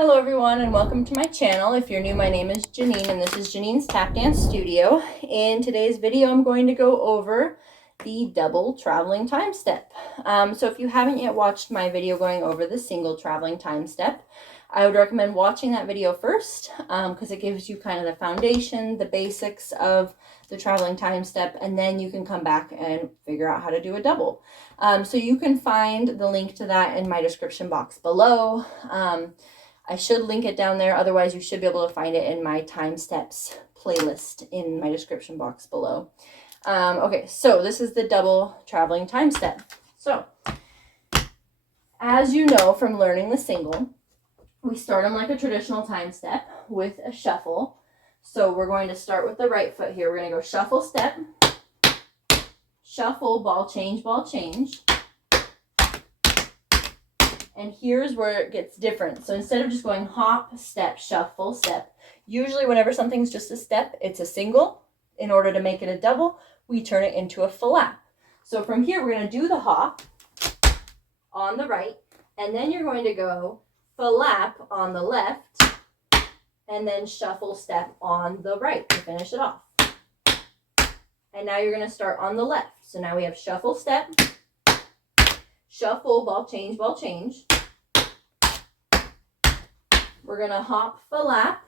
Hello everyone and welcome to my channel. If you're new, my name is Janine and this is Janine's Tap Dance Studio. In today's video, I'm going to go over the double traveling time step. So if you haven't yet watched my video going over the single traveling time step, I would recommend watching that video first because it gives you kind of the foundation, the basics of the traveling time step, and then you can come back and figure out how to do a double. So you can find the link to that in my description box below. I should link it down there. Otherwise, you should be able to find it in my time steps playlist in my description box below. Okay, so this is the double traveling time step. So, as you know from learning the single, we start them like a traditional time step with a shuffle. So we're going to start with the right foot here. We're going to go shuffle, step, shuffle, ball, change, ball, change. And here's where it gets different. So instead of just going hop, step, shuffle, step, usually whenever something's just a step, it's a single. In order to make it a double, we turn it into a flap. So from here, we're going to do the hop on the right, and then you're going to go flap on the left, and then shuffle, step on the right to finish it off. And now you're going to start on the left. So now we have shuffle, step, shuffle, ball, change, ball, change. We're going to hop, flap,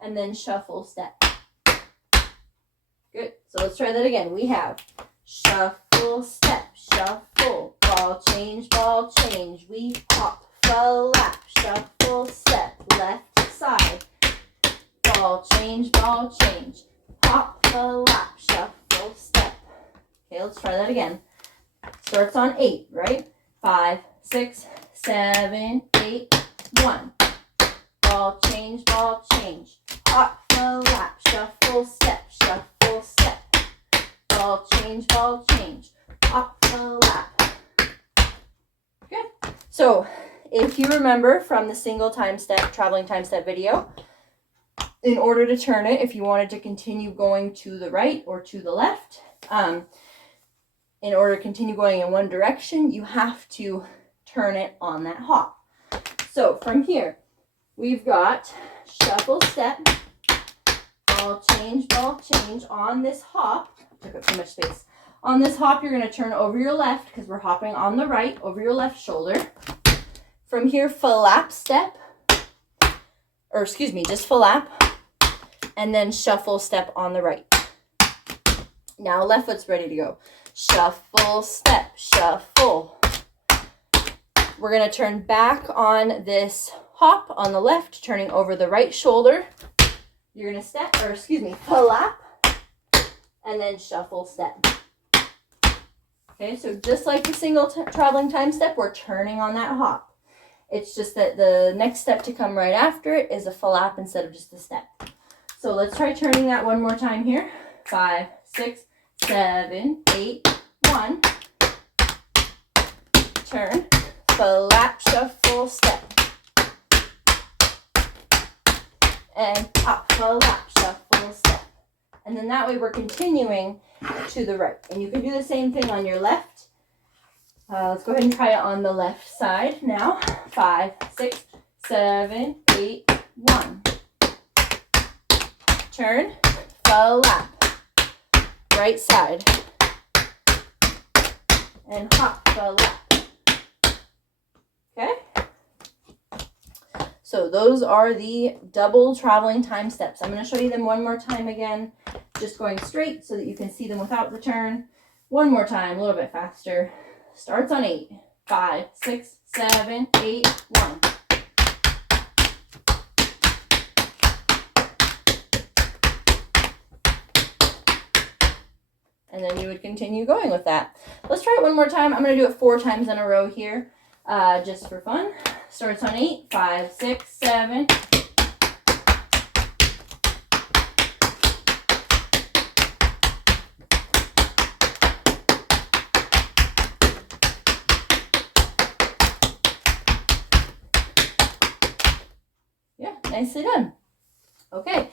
and then shuffle, step. Good. So let's try that again. We have shuffle, step, shuffle, ball, change, ball, change. We hop, flap, shuffle, step, left side, ball, change, hop, flap, shuffle, step. Okay, let's try that again. Starts on 8, right? 5, 6, 7, 8, 1. Ball, change, hop, flap, shuffle, step, ball, change, hop, flap. Good. So if you remember from the single time step, traveling time step video, in order to turn it, if you wanted to continue going to the right or to the left, in order to continue going in one direction, you have to turn it on that hop. So from here, we've got shuffle, step, ball, change on this hop. Took up too much space. On this hop, you're going to turn over your left because we're hopping on the right over your left shoulder. From here, flap, step, or excuse me, just flap, and then shuffle, step on the right. Now left foot's ready to go. Shuffle, step, shuffle. We're going to turn back on this hop on the left, turning over the right shoulder. You're going to step, or excuse me, flap, and then shuffle, step. Okay, so just like the single traveling time step, we're turning on that hop. It's just that the next step to come right after it is a flap instead of just a step. So let's try turning that one more time here. 5, 6, 7, 8, 1. Turn, flap, shuffle, step. And hop, flap, shuffle, step. And then that way we're continuing to the right. And you can do the same thing on your left. Let's go ahead and try it on the left side now. 5, 6, 7, 8, 1. Turn, flap, right side, and hop, flap. Okay? So those are the double traveling time steps. I'm going to show you them one more time again, just going straight so that you can see them without the turn. One more time, a little bit faster. Starts on 8. 5, 6, 7, 8, 1. And then you would continue going with that. Let's try it one more time. I'm going to do it 4 times in a row here, just for fun. Starts on 8. 5, 6, 7. Yeah, nicely done. Okay.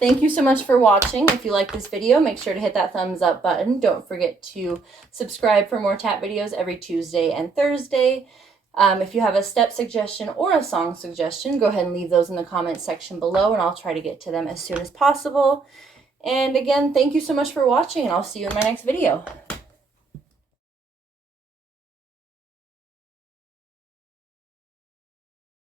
Thank you so much for watching. If you like this video, make sure to hit that thumbs up button. Don't forget to subscribe for more tap videos every Tuesday and Thursday. If you have a step suggestion or a song suggestion, go ahead and leave those in the comments section below, and I'll try to get to them as soon as possible. And again, thank you so much for watching, and I'll see you in my next video.